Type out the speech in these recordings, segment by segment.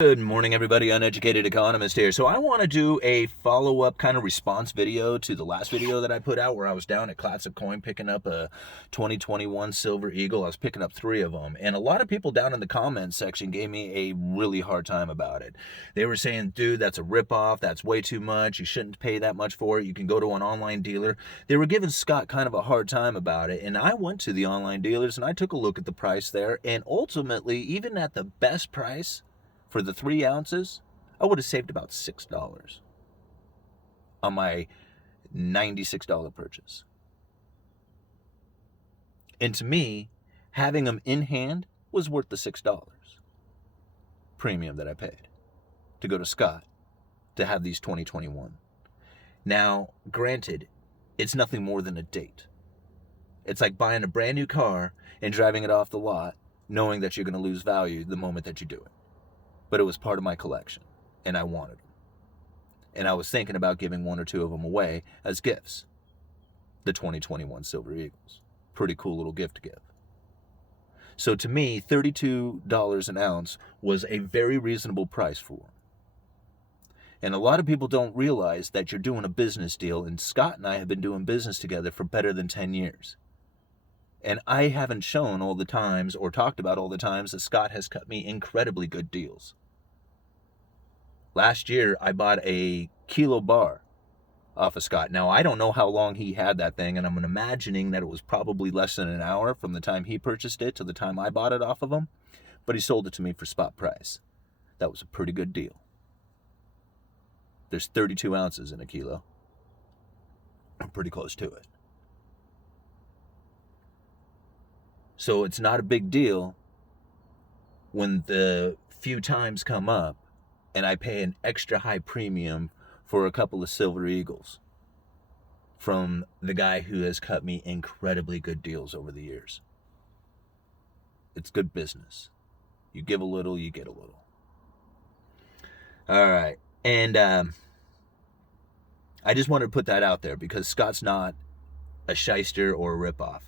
Good morning, everybody. Uneducated Economist here. So I want to do a follow-up kind of response video to the last video that I put out where I was down at Classic Coin picking up a 2021 Silver Eagle. I was picking up 3 of them. And a lot of people down in the comments section gave me a really hard time about it. They were saying, dude, that's a ripoff. That's way too much. You shouldn't pay that much for it. You can go to an online dealer. They were giving Scott kind of a hard time about it. And I went to the online dealers and I took a look at the price there. And ultimately, even at the best price, for the 3 ounces, I would have saved about $6 on my $96 purchase. And to me, having them in hand was worth the $6 premium that I paid to go to Scott to have these 2021. Now, granted, it's nothing more than a date. It's like buying a brand new car and driving it off the lot, knowing that you're going to lose value the moment that you do it. But it was part of my collection, and I wanted them. And I was thinking about giving 1 or 2 of them away as gifts. The 2021 Silver Eagles. Pretty cool little gift to give. So to me, $32 an ounce was a very reasonable price for them. And a lot of people don't realize that you're doing a business deal, and Scott and I have been doing business together for better than 10 years. And I haven't shown all the times or talked about all the times that Scott has cut me incredibly good deals. Last year, I bought a kilo bar off of Scott. Now, I don't know how long he had that thing, and I'm imagining that it was probably less than an hour from the time he purchased it to the time I bought it off of him. But he sold it to me for spot price. That was a pretty good deal. There's 32 ounces in a kilo. I'm pretty close to it. So it's not a big deal when the few times come up and I pay an extra high premium for a couple of Silver Eagles from the guy who has cut me incredibly good deals over the years. It's good business. You give a little, you get a little. All right. And I just wanted to put that out there because Scott's not a shyster or a ripoff.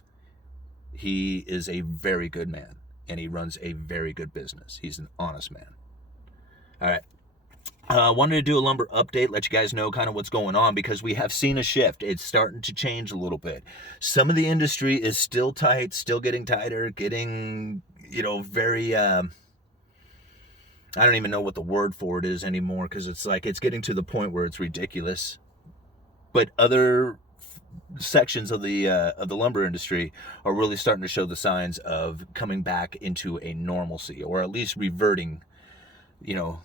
He is a very good man, and he runs a very good business. He's an honest man. All right. Wanted to do a lumber update, let you guys know kind of what's going on, because we have seen a shift. It's starting to change a little bit. Some of the industry is still tight, still getting tighter, getting, very, I don't even know what the word for it is anymore, because it's like it's getting to the point where it's ridiculous. But other sections of the lumber industry are really starting to show the signs of coming back into a normalcy, or at least reverting,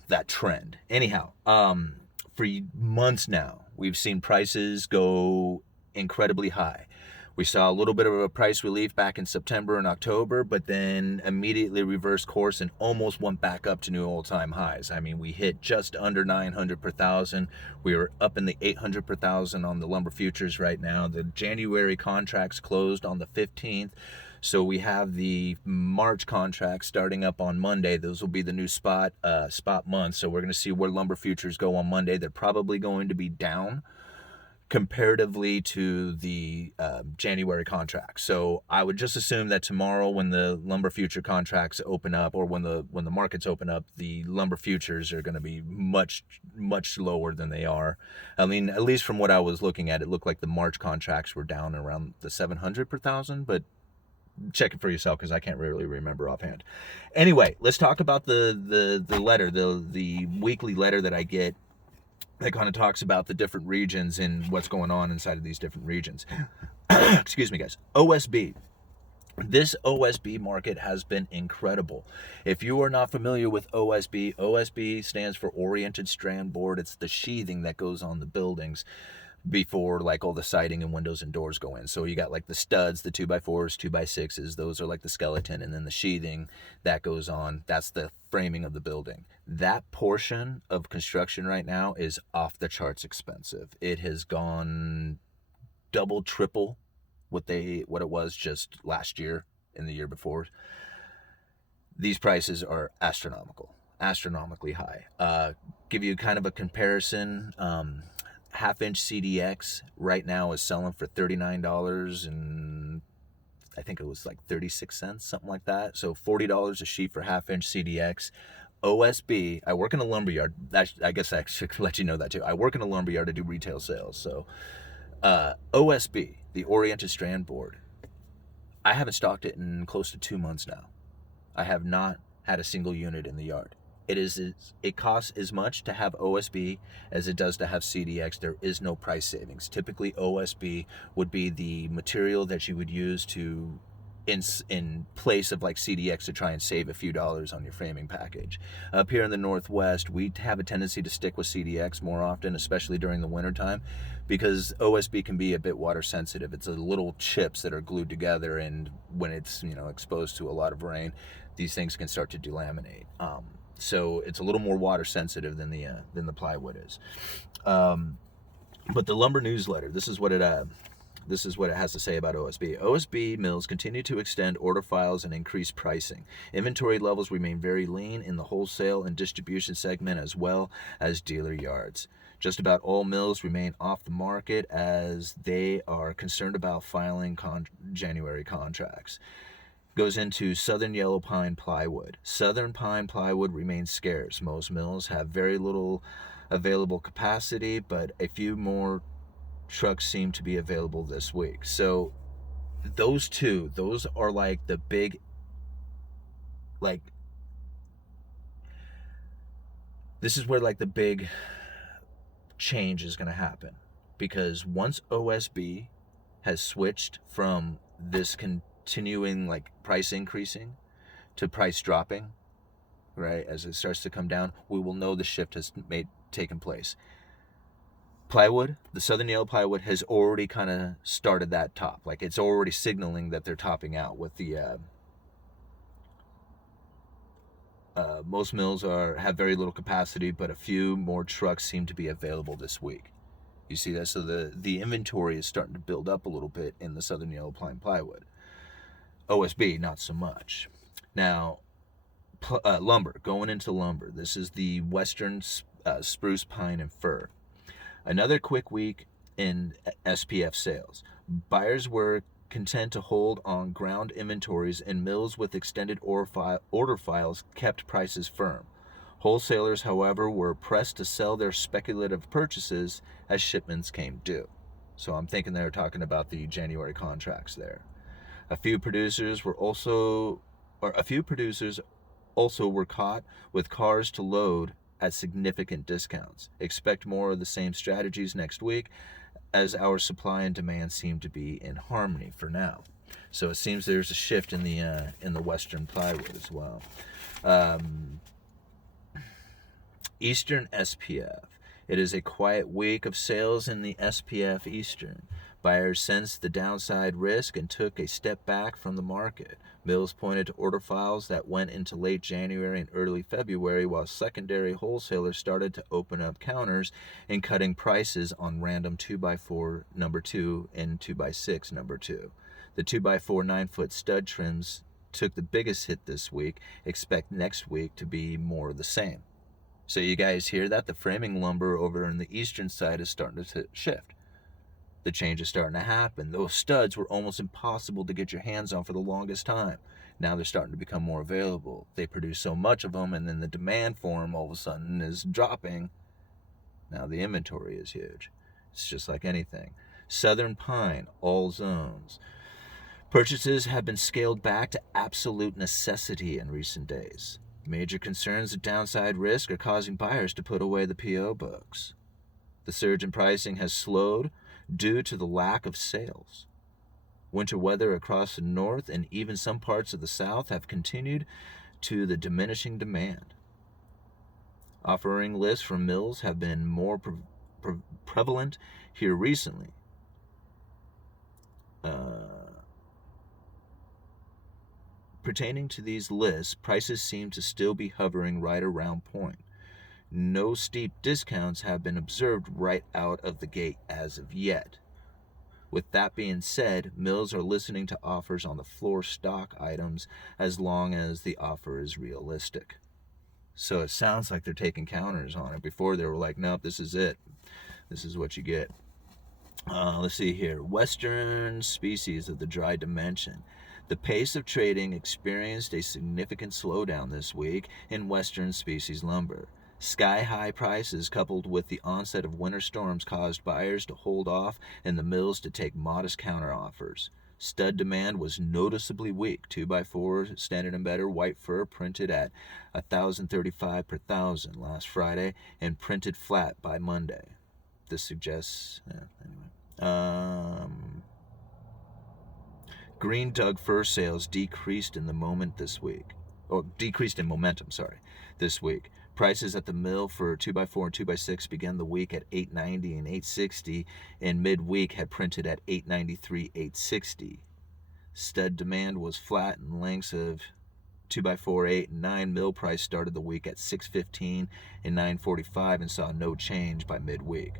that trend. Anyhow, for months now, we've seen prices go incredibly high. We saw a little bit of a price relief back in September and October, but then immediately reversed course and almost went back up to new all-time highs. I mean, we hit just under 900 per thousand. We were up in the 800 per thousand on the lumber futures right now. The January contracts closed on the 15th. So we have the March contracts starting up on Monday. Those will be the new spot months. So we're going to see where lumber futures go on Monday. They're probably going to be down comparatively to the January contract. So I would just assume that tomorrow, when the lumber future contracts open up, or when the markets open up, the lumber futures are going to be much lower than they are. I mean, at least from what I was looking at, it looked like the March contracts were down around the 700 per thousand, but check it for yourself because I can't really remember offhand. Anyway, let's talk about the letter, the weekly letter that I get that kind of talks about the different regions and what's going on inside of these different regions. Excuse me, guys. OSB. This OSB market has been incredible. If you are not familiar with OSB, OSB stands for Oriented Strand Board. It's the sheathing that goes on the buildings before like all the siding and windows and doors go in. So you got like the studs, the 2x4s, 2x6s, those are like the skeleton, and then the sheathing that goes on, that's the framing of the building. That portion of construction right now is off the charts expensive. It has gone double, triple what it was just last year and the year before. These prices are astronomically high. Give you kind of a comparison. Half-inch CDX right now is selling for $39 and I think it was like 36 cents, something like that. So $40 a sheet for half-inch CDX. OSB, I work in a lumber yard. I guess I should let you know that too. I work in a lumber yard to do retail sales. So OSB, the Oriented Strand Board, I haven't stocked it in close to 2 months now. I have not had a single unit in the yard. It costs as much to have OSB as it does to have CDX. There is no price savings. Typically, OSB would be the material that you would use to in place of like CDX to try and save a few dollars on your framing package. Up here in the Northwest, we have a tendency to stick with CDX more often, especially during the wintertime, because OSB can be a bit water sensitive. It's the little chips that are glued together, and when it's exposed to a lot of rain, these things can start to delaminate. So it's a little more water sensitive than the plywood is. But the lumber newsletter, this is what it has to say about OSB. OSB mills continue to extend order files and increase pricing. Inventory levels remain very lean in the wholesale and distribution segment as well as dealer yards. Just about all mills remain off the market as they are concerned about filing January contracts. Goes into Southern Yellow Pine plywood. Southern pine plywood remains scarce. Most mills have very little available capacity, but a few more trucks seem to be available this week. So those are like the big, like, this is where like the big change is going to happen, because once OSB has switched from this continuing like price increasing to price dropping, right, as it starts to come down, we will know the shift has taken place. Plywood, the Southern Yellow plywood, has already kind of started that top. Like, it's already signaling that they're topping out with the most mills have very little capacity, but a few more trucks seem to be available this week. You see that? So the inventory is starting to build up a little bit in the Southern Yellow Pine plywood. OSB, not so much. Now, lumber, going into lumber. This is the Western spruce, pine, and fir. Another quick week in SPF sales. Buyers were content to hold on ground inventories, and mills with extended order files kept prices firm. Wholesalers, however, were pressed to sell their speculative purchases as shipments came due. So I'm thinking they're talking about the January contracts there. A few producers also were caught with cars to load at significant discounts. Expect more of the same strategies next week, as our supply and demand seem to be in harmony for now. So it seems there's a shift in the Western plywood as well. Eastern SPF. It is a quiet week of sales in the SPF Eastern. Buyers sensed the downside risk and took a step back from the market. Mills pointed to order files that went into late January and early February, while secondary wholesalers started to open up counters and cutting prices on random 2x4 number 2 and 2x6 number 2. The 2x4 9-foot stud trims took the biggest hit this week. Expect next week to be more of the same. So you guys hear that? The framing lumber over on the eastern side is starting to shift. The change is starting to happen. Those studs were almost impossible to get your hands on for the longest time. Now they're starting to become more available. They produce so much of them, and then the demand for them all of a sudden is dropping. Now the inventory is huge. It's just like anything. Southern pine, all zones. Purchases have been scaled back to absolute necessity in recent days. Major concerns of downside risk are causing buyers to put away the PO books. The surge in pricing has slowed due to the lack of sales. Winter weather across the north and even some parts of the south have continued to the diminishing demand. Offering lists from mills have been more prevalent here recently. Pertaining to these lists, prices seem to still be hovering right around point. No steep discounts have been observed right out of the gate as of yet. With that being said, mills are listening to offers on the floor stock items as long as the offer is realistic. So it sounds like they're taking counters on it. Before they were like, nope, this is it. This is what you get. Let's see here. Western species of the dry dimension. The pace of trading experienced a significant slowdown this week in Western species lumber. Sky-high prices coupled with the onset of winter storms caused buyers to hold off and the mills to take modest counteroffers. Stud demand was noticeably weak. 2x4 standard and better white fir printed at $1,035 per thousand last Friday and printed flat by Monday. This suggests... anyway. Green Doug fir sales decreased in momentum this week. Prices at the mill for 2x4 and 2x6 began the week at $890 and $860, and midweek had printed at $893, $860. Stud demand was flat in lengths of 2x4, 8, and 9. Mill price started the week at $615 and $945 and saw no change by midweek.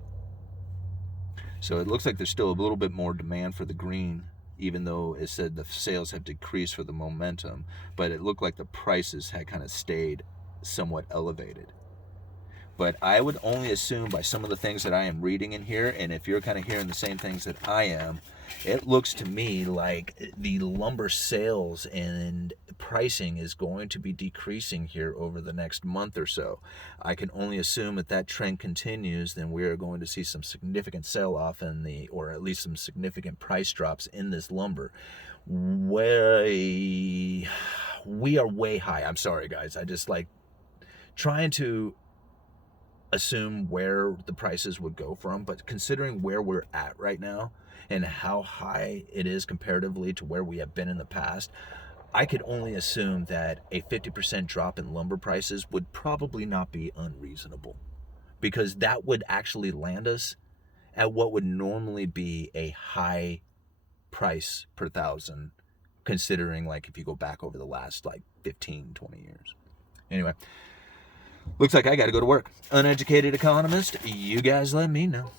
So it looks like there's still a little bit more demand for the green, even though it said the sales have decreased for the momentum, but it looked like the prices had kind of stayed somewhat elevated. But I would only assume by some of the things that I am reading in here, and if you're kind of hearing the same things that I am, it looks to me like the lumber sales and pricing is going to be decreasing here over the next month or so. I can only assume if that trend continues, then we are going to see some significant sell-off or at least some significant price drops in this lumber. We are way high. I'm sorry, guys. I just like trying to assume where the prices would go from, but considering where we're at right now and how high it is comparatively to where we have been in the past, I could only assume that a 50% drop in lumber prices would probably not be unreasonable, because that would actually land us at what would normally be a high price per thousand, considering like if you go back over the last like 15, 20 years. Anyway, looks like I got to go to work. Uneducated Economist, you guys let me know.